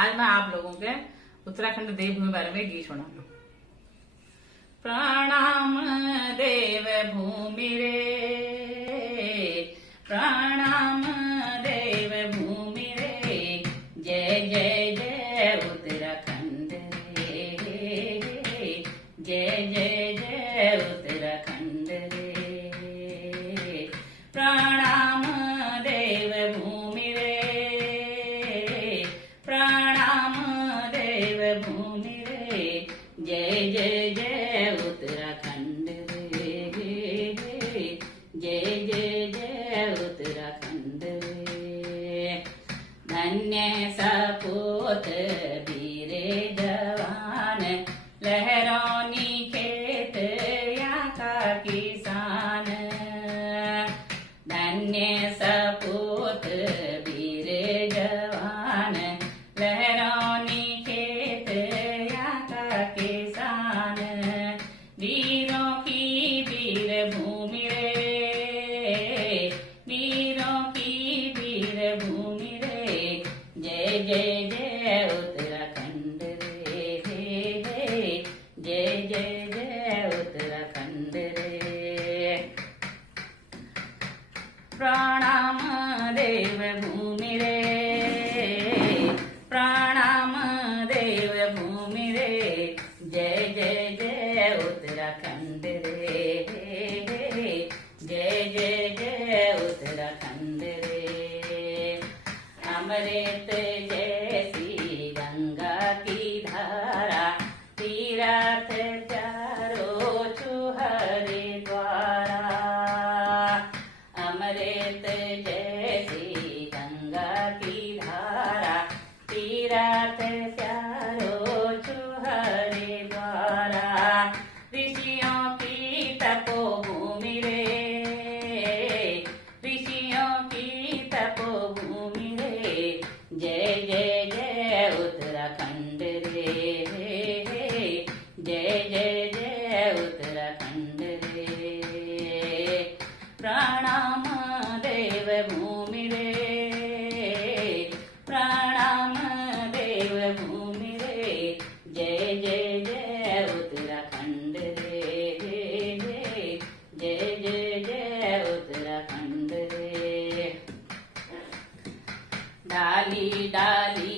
आज मैं आप लोगों के उत्तराखंड देवभूमि बारे में गीत सुनाऊंगा। प्रणाम देव भूमि रे, प्रणाम देव भूमि रे, जय जय जय उत्तराखंड रे, जय जय जय उत्तराखंड रे। प्रणाम देव भूमि रे, प्रणाम देव भूमि रे, जय जय जय उत्तराखंड रे, जय जय जय उत्तराखंड रे। धन्य सपूत वीरे जवान, लहरोनी खेत यहाँ का किसान। धन्य सपूत वीरे जवान, लहरोनी खेत यहाँ का किसान। वीरों की वीर भूमि रे, वीरों की वीर भूमि रे, जय जय जय उत्तराखंड रे, जय जय जय उत्तराखंड रे। प्रणाम देव भूमि रे, प्रणाम देव भूमि रे, जय जय जय उत्तराखंड रे, जय जय जय उत्तराखंड रे। अमृत जैसी गंगा की धारा, तीरथ चारों चुहरे द्वारा। अमृत जैसी गंगा की धारा, तीरथ चारों चुहरे द्वारा। ऋषियों की तपोभूमि रे, ऋषियों की तपोभूमि रे, जय जय जय उत्तराखंड रे, जय जय जय उत्तराखंड रे। प्रणाम देव भूमि रे, प्रणाम देव भूमि रे, जय जय जय उत्तराखंड रे, जय जय जय उत्तराखंड रे। डाली डाली